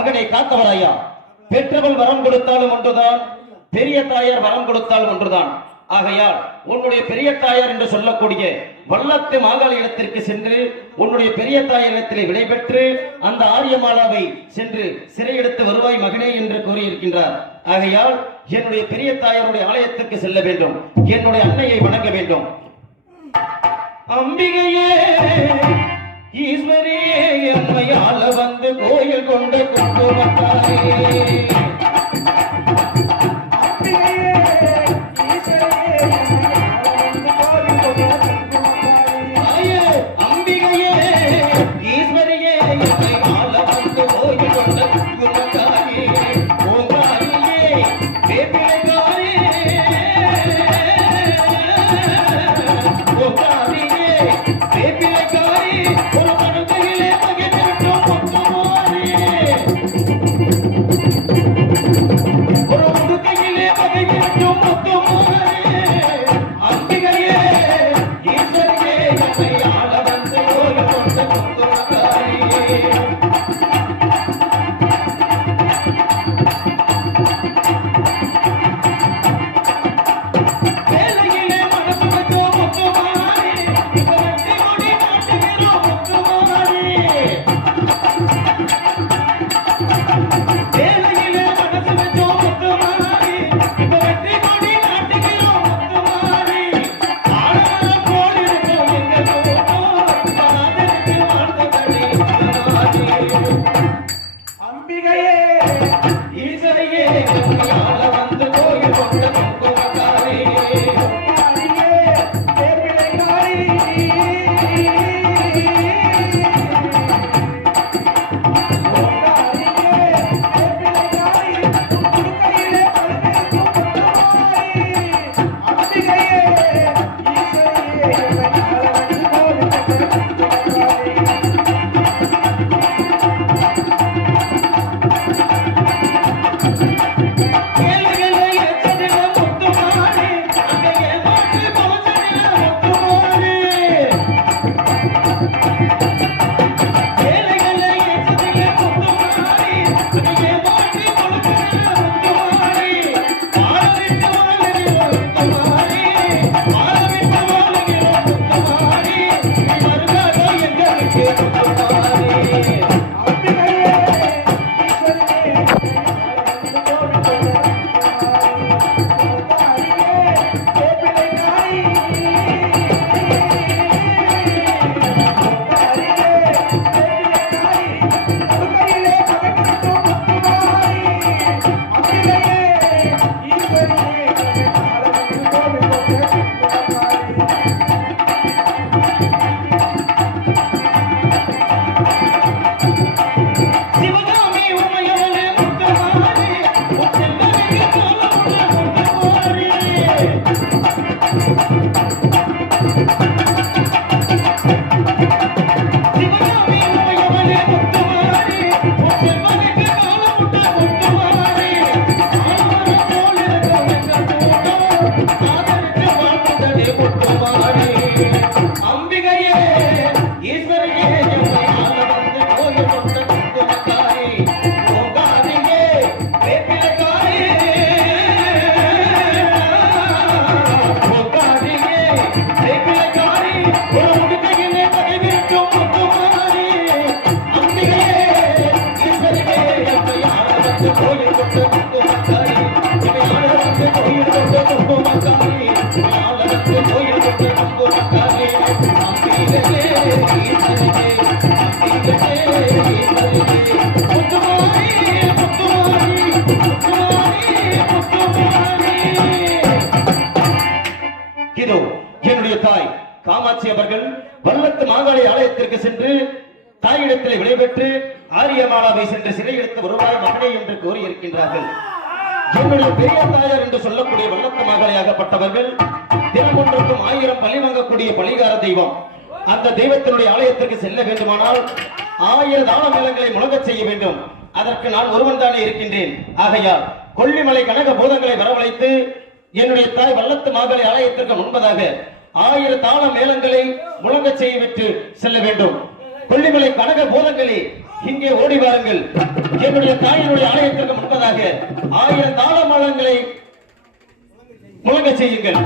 மகனை காத்தவராயா? பெற்றவள் வரம் கொடுத்தாலும் ஒன்றுதான் பெரிய தாயார் வரம் கொடுத்தாலும் ஒன்றுதான். ஆகையால் உன்னுடைய பெரிய தாயார் என்று சொல்லக்கூடிய வல்லத்து மாகாள இடத்திற்கு சென்று உன்னுடைய பெரிய தாயார் இடத்திலே விடைபெற்று அந்த ஆரியமாலாவை சென்று சிறையெடுத்து வருவாய் மகனே என்று கூறியிருக்கின்றார். ஆகையால் என்னுடைய பெரிய தாயாருடைய ஆலயத்துக்கு செல்ல வேண்டும். என்னுடைய அன்னையை வணங்க வேண்டும். அம்பிகையே ஈஸ்வரே அம்மையால வந்து கோயில் கொண்டு கொண்டு வந்தாரே. ஒரு கையிலே மகிழ்ந்திருக்கும் முத்துமாரே. அம்பிகையே, Thank you. Porque காமாட்சி அவர்கள் வல்லத்து மாகாளி ஆலயத்திற்கு சென்று தாயிடத்தில் விடைபெற்று ஆரியமாலாவை சென்று சிறையெடுத்து வருவாய் மகனே என்று கூறி இருக்கின்றார்கள் என்னுடைய பெரிய தாயார் என்று சொல்லக்கூடிய வல்லத்து மாகாளியாகப்பட்டவர்கள் தினமொன்றுக்கும் ஆயிரம் பழி வாங்கக்கூடிய பலிகார தெய்வம். அந்த தெய்வத்தினுடைய ஆலயத்திற்கு செல்ல வேண்டுமானால் ஆயிரம் தான நிலங்களை முழங்கச் செய்ய வேண்டும். அதற்கு நான் ஒருவன் தானே இருக்கின்றேன். ஆகையால் கொல்லிமலை கனக பூதங்களை வரவழைத்து என்னுடைய தாய் வல்லத்து மாகாளி ஆலயத்திற்கு முன்பதாக ஆயிர தாள மேளங்களை முழங்கச் செய்ய விட்டு செல்ல வேண்டும். கொல்லிமலை கனக போதங்களே இங்கே ஓடி வாருங்கள். என்னுடைய தாயினுடைய ஆலயத்திற்கு முன்பதாக ஆயிரம் தாளமலங்களை முழங்க செய்யுங்கள்.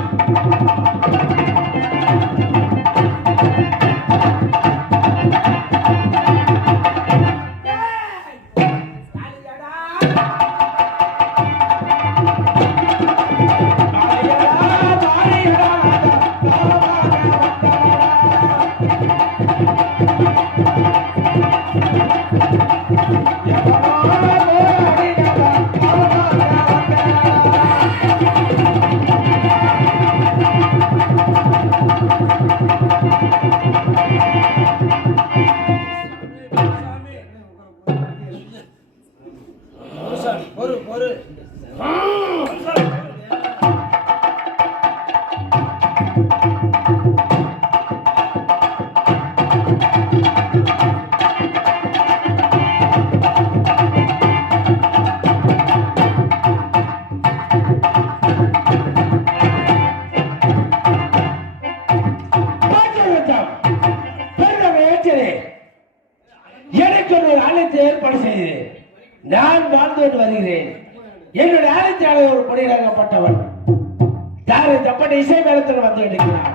தாரை இசை மேலத்தில் வந்து எடுக்கிறார்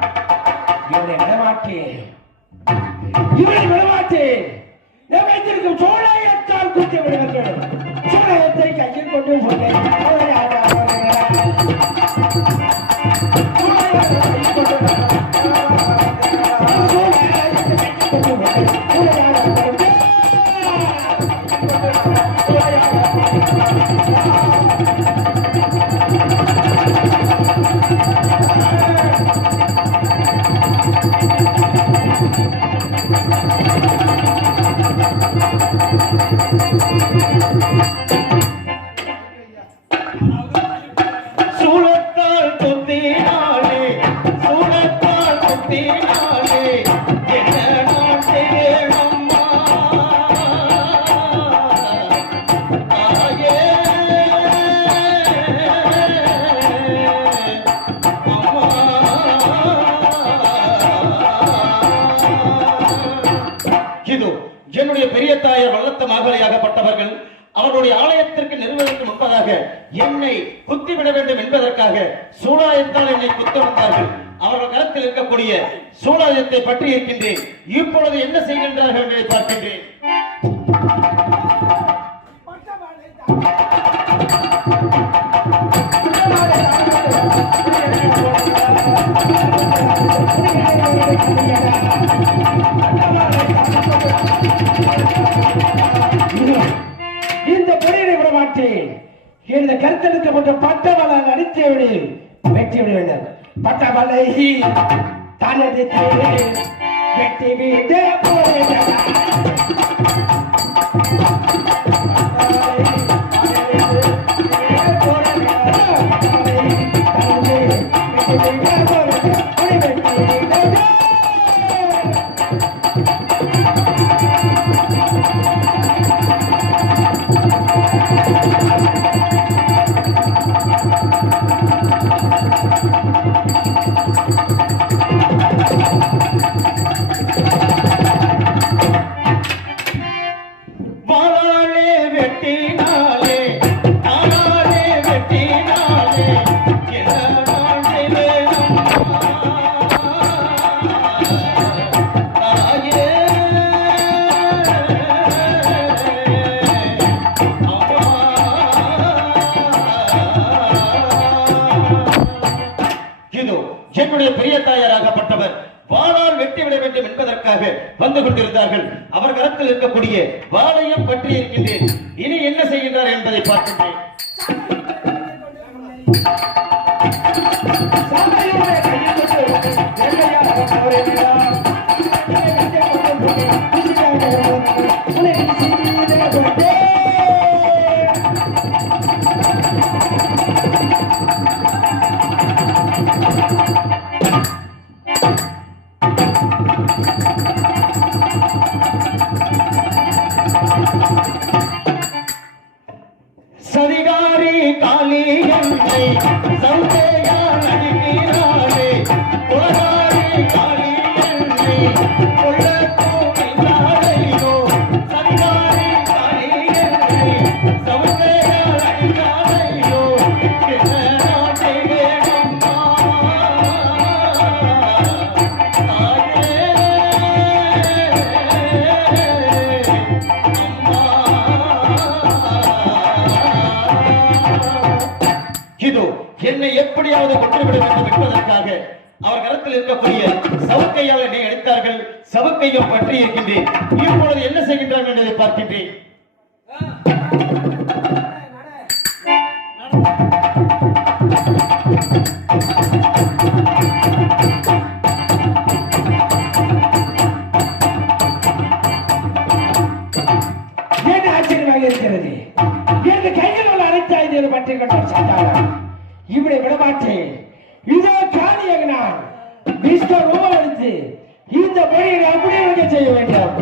இவனை விடமாட்டேன் இவனை விடமாட்டேன் என்னுடைய பெரிய தாயார் வல்லத்த மகளையாகப்பட்டவர்கள் அவருடைய ஆலயத்திற்கு நிறுவனத்துக்கு முன்பதாக என்னை குத்திவிட வேண்டும் என்பதற்காக சூழாயத்தால் என்னை குத்த வந்தார்கள் அவர்கள் இருக்கக்கூடிய சூழலத்தை பற்றி இருக்கின்றேன் இப்பொழுது என்ன செய்கின்றார்கள் என்பதை பார்க்கின்றேன். இந்த பொறியை விட மாட்டேன் இந்த கருத்தெடுக்கப்பட்ட பட்டவலை அடித்து விடு வெட்டி விட வேண்டும் பட்டவலை தான் அடித்து வெட்டி விட வாளாலே இருப்பதை பார்க்கின்றேன் காளி என்னை சௌதேயால் அடிக்கிறாளே உலகாரி காளி என்னை வெட்டுவதற்காக அவர் கரத்தில் இருக்கக்கூடிய சவுக்கையால் என்னை எடுத்தார்கள் சவுக்கையும் பற்றி இருக்கின்றேன். இப்பொழுது என்ன செய்கின்றார்கள் என்பதை பார்க்கின்றேன் என்ன ஆச்சரியமாக இருக்கிறது? எனது கையில் உள்ள அனைத்து ஐந்து பற்றி கொண்டார் சண்டாளா இவரை விடமாட்டேன் இதோ காலியாக நான் மிஸ்டர் ரூபா எடுத்து இந்த மொழியை அப்படியே வைக்க செய்ய வேண்டும்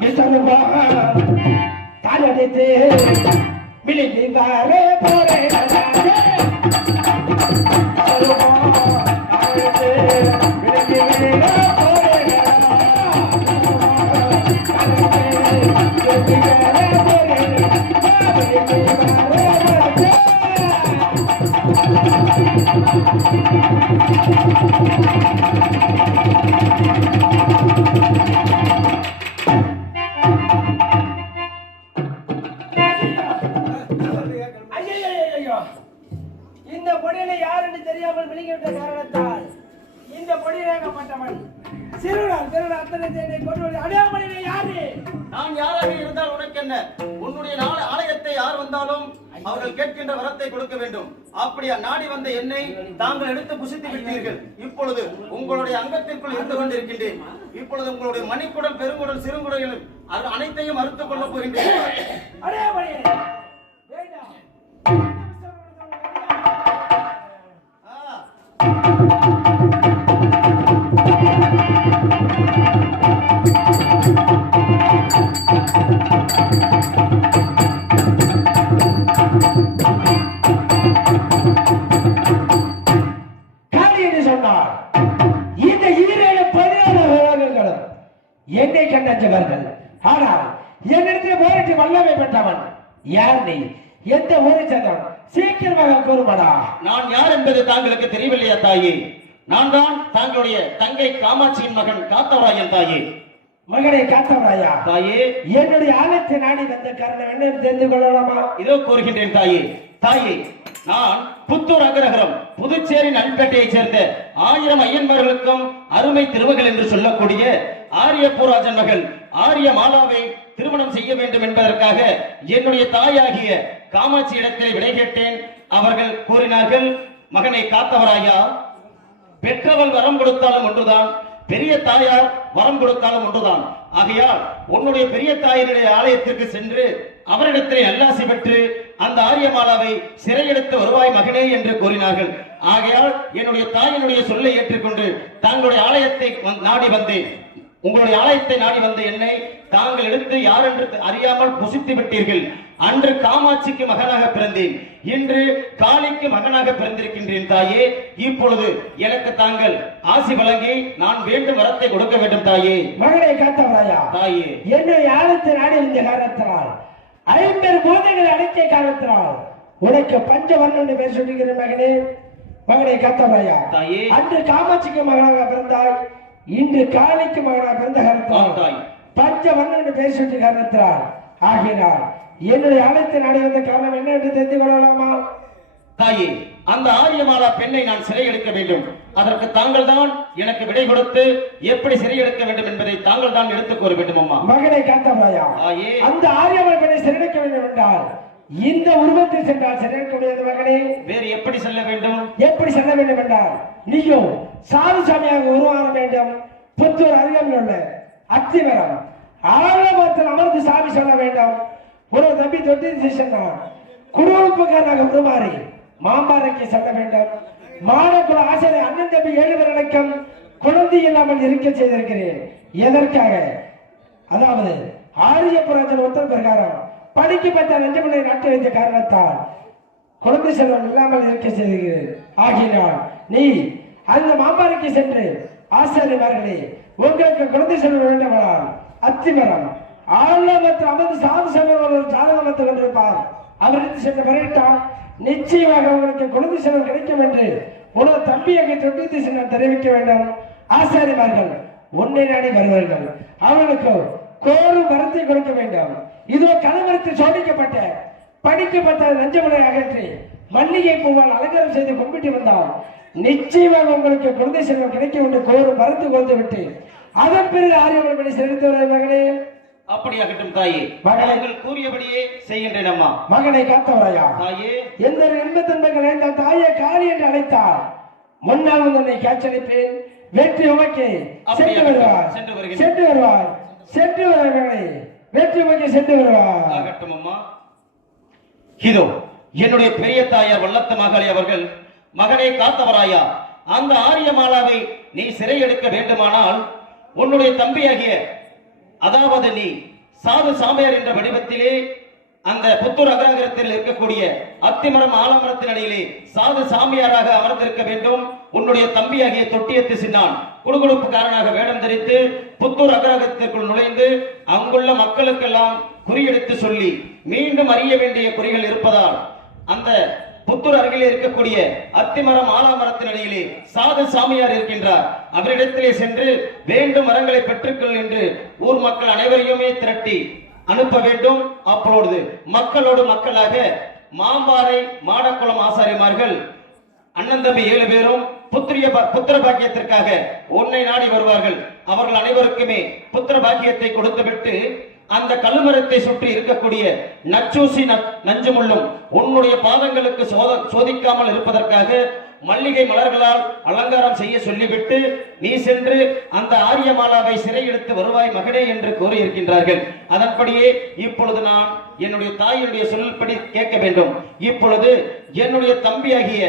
மிஸ்டர் ரூபா தாலி அடைத்து விழுந்து வரே போறேன் நானே. விழுந்து வாரே அவர்கள் கேட்கின்ற வரத்தை கொடுக்க வேண்டும். அப்படியா நாடி வந்த என்னை தாங்கள் எடுத்து புசித்து விட்டீர்கள். இப்பொழுது உங்களுடைய அங்கத்திற்குள் இருந்து கொண்டிருக்கின்றேன். இப்பொழுது உங்களுடைய மணிக்குடல் பெருங்குடல் சிறுங்குடல் அது அனைத்தையும் அறுத்துக் கொள்ளப் போகின்றேன். சீக்கிரமாக கூறுமடா நான் யார் என்பது தாங்களுக்கு தெரியவில்லையா தாயே? நான் தான் தாங்களுடைய தங்கை காமாட்சியின் மகன் காத்தவராயன் தாயே. மகனை காத்தவராயா? தாயே. என்னுடைய ஆலயத்தை நாடி வந்த காரணம் என்ன தெரிந்து கொள்ளலாமா? இதோ கூறுகின்றேன் தாயே. தாயே நான் புத்தூர் அகரகரம் புதுச்சேரி நண்பேட்டையைச் சேர்ந்த ஆயிரம் ஐயன்மார்களுக்கும் அருமை திருமகள் என்று சொல்லக்கூடிய ஆரியப்பூராஜன் மகள் ஆரிய மாலாவை திருமணம் செய்ய வேண்டும் என்பதற்காக என்னுடைய தாயாகிய காமாட்சி இடத்திலே விடை கேட்டேன். அவர்கள் கூறினார்கள் மகனை காத்தவராயா? பெற்றவள் வரம் கொடுத்தாலும் ஒன்றுதான் பெரிய தாயார் வரம் கொடுத்தாலும் ஒன்றுதான். ஆகையால் உன்னுடைய பெரிய தாயினுடைய ஆலயத்திற்கு சென்று அவரிடத்திலே அல்லாசி பெற்று அந்த ஆரியமாலாவை சிறையெடுத்து வருவாய் மகனே என்று கூறினார்கள். ஆகையால் என்னுடைய தாயினுடைய சொல்லை ஏற்றுக்கொண்டு தங்களுடைய ஆலயத்தை நாடி வந்தேன். உங்களுடைய ஆலயத்தை நாடி வந்த என்னை தாங்கள் எடுத்து யார் என்று அறியாமல் புசித்து விட்டீர்கள். அன்று காமாட்சிக்கு மகனாக பிறந்தேன். இன்று காளிக்கு மகனாக பிறந்திருக்கின்றேன் தாயே. இப்பொழுது எனக்கு தாங்கள் ஆசி வழங்கி நான் வேண்டும் வரத்தை கொடுக்க வேண்டும் தாயே. மகனை காத்தவராயா தாயே. என்னுடைய ஆலயத்தை நாடி வந்த காரணத்தினால் ஐம்பது போதைகளை அடக்கிய காரணத்தினால் உனக்கு பஞ்சவர்ணம் பேர் சொல்லுகிற மகனே. மகனை காத்தவராயா தாயே. அன்று காமாட்சிக்கு மகனாக பிறந்தாய். இன்று காளிக்கு மகனாக பிறந்த ஆம் காரணத்தால் தாய் பஞ்சவர்ணம் என்று சொல்லிய காரணத்தினால் ஆகினால் என்னுடைய ஆலயத்தை நாடி வந்த காரணம் என்ன என்று தெரிந்து கொள்ளலாமா? தாயே அந்த ஆரியமாலா பெண்ணை நான் சிறை எடுக்க வேண்டும். அதற்கு தாங்கள் தான் எனக்கு விடை கொடுத்து எப்படி சிறை எடுக்க வேண்டும் என்பதை தாங்கள் தான் எடுத்துக் கூற வேண்டும் அம்மா மகனை காத்தவராயா தாயே. அந்த ஆரியவர் பெண்ணை சிறைக்க வேண்டும் என்றால் இந்த உருவத்தில் சென்றால் சிறைக்க முடியாது மகனே வேறு எப்படி செல்ல வேண்டும்? எப்படி செல்ல வேண்டும் என்றால் நீயும் சாது சாமியாக உருவாக வேண்டும். புத்தூர் அருகில் உள்ள அத்திவரம் ஆழமத்தில் அமர்ந்து சாமி சொல்ல வேண்டும். ஒரு தம்பி தொட்டி சொன்னான் குடும்பக்காரனாக உருமாறி மாம்பாறைக்கு செல்ல வேண்டும். மாணக்குல ஆசிரியர் அண்ணன் தம்பி ஏழு பேர் அடக்கம் குழந்தை இல்லாமல் இருக்க செய்திருக்கிறேன். எதற்காக? அதாவது ஆரியபுராஜன் உத்தரவு பிரகாரம் படிக்கப்பட்ட நெஞ்சமலை நாட்டு வைத்த காரணத்தால் குழந்தை செல்வம் இல்லாமல் இருக்க செய்கிறேன். ஆகினால் நீ அந்த மாம்பாறைக்கு சென்று ஆசிரியர்களே உங்களுக்கு குழந்தை செல்வம் வேண்டுமானால் அத்திமரம் ஆழமற்ற அமர்ந்து சாது செல்வம் ஜாதகமத்தில் வந்திருப்பார் அவரிடத்து சென்று முறையிட்டால் நிச்சயமாக உங்களுக்கு குழந்தை செல்வம் கிடைக்கும் என்று உனது தம்பியை தொட்டு சென்று தெரிவிக்க வேண்டும். ஆசாரிமார்கள் உன்னை நாடி வருவார்கள். அவர்களுக்கு கோரும் வரத்தை கொடுக்க வேண்டும். இதோ கலவரத்தில் சோதிக்கப்பட்ட படிக்கப்பட்ட நஞ்சமுறை அகற்றி மல்லிகை பூவால் அலங்காரம் செய்து கும்பிட்டு வந்தால் நிச்சயமாக உங்களுக்கு குழந்தை செல்வம் கிடைக்கும் என்று கோரும் மருந்து கொடுத்து விட்டு அதன் பிறகு ஆரியவன் படி செலுத்தி வர மகனே. அப்படியாகட்டும் தாயே. மகளே. நாங்கள் கூறியபடியே செய்கின்றேன் அம்மா மகனை காத்தவராயா? தாயே. எந்த இன்ப துன்பங்கள் அடைந்தால் தாயே காளி என்று அழைத்தார். முன்னால் வந்து உன்னை காட்சளிப்பேன் வெற்றி உமக்கு. சென்று வருவார். சென்று வருகிறேன். சென்று வருவாய் வெற்றி பற்றி சென்று வருவார். ஆகட்டும் அம்மா. இதோ என்னுடைய பெரிய தாயார் வல்லத்த மகளே அவர்கள் மகனை காத்தவராயா அந்த ஆரியமாலாவை நீ சிறையெடுக்க வேண்டுமானால் உன்னுடைய தம்பியாகிய அதாவது நீ சாது சாமியார் என்ற வடிவத்திலே அந்த புத்தூர் அகராகரத்தில் இருக்கக்கூடிய அத்திமரம் ஆலமரத்தின் அடியிலே சாது சாமியாராக அமர்ந்திருக்க வேண்டும். உன்னுடைய தம்பியாகிய தொட்டியத்து சின்னான் குடுகுடுப்புக்காரனாக வேடம் தரித்து புத்தூர் அகராகத்திற்குள் நுழைந்து அங்குள்ள மக்களுக்கெல்லாம் குறியெடுத்து சொல்லி மீண்டும் அறிய வேண்டிய குறிகள் இருப்பதால் அந்த புத்தூர் அருகிலே இருக்கக்கூடிய அத்திமரம் ஆலாமரத்தின் அடியிலே சாது சாமியார் இருக்கின்றார். அவரிடத்திலே சென்று வேண்டும் மரங்களை பெற்றுக்கொள் என்று ஊர் மக்கள் அனைவரையுமே திரட்டி அனுப்ப வேண்டும் அப்பொழுது மக்களோடு மக்களாக மாம்பாறை மாடக்குளம் ஆசாரிமார்கள் அண்ணன் தம்பி ஏழு பேரும் புத்திரிய புத்திர பாக்கியத்திற்காக உன்னை நாடி வருவார்கள். அவர்கள் அனைவருக்குமே புத்திர பாக்கியத்தை கொடுத்துவிட்டு அந்த கல்லுமரத்தை சுற்றி இருக்கக்கூடிய நச்சூசி ந- நஞ்சுமுள்ளும் உன்னுடைய பாதங்களுக்கு சோத சோதிக்காமல் இருப்பதற்காக மல்லிகை மலர்களால் அலங்காரம் செய்ய சொல்லிவிட்டு நீ சென்று அந்த ஆரியமாலாவை சிறையெடுத்து வருவாய் மகனே என்று கூறியிருக்கின்றார்கள். அதன்படியே இப்பொழுது நான் என்னுடைய தாயினுடைய சொல்படி கேட்க வேண்டும். இப்பொழுது என்னுடைய தம்பியாகிய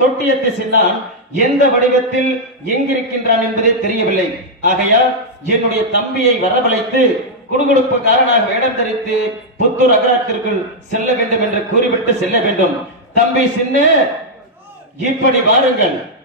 தொட்டியத்து சின்னான் எந்த வடிவத்தில் எங்கிருக்கின்றான் என்பதே தெரியவில்லை. ஆகையால் என்னுடைய தம்பியை வரவழைத்து குடுகுடுப்புக்காரனாக வேடம் தரித்து புத்தூர் அகராத்திற்குள் செல்ல வேண்டும் என்று கூறிவிட்டு செல்ல வேண்டும். தம்பி சின்ன இப்படி வாருங்கள்.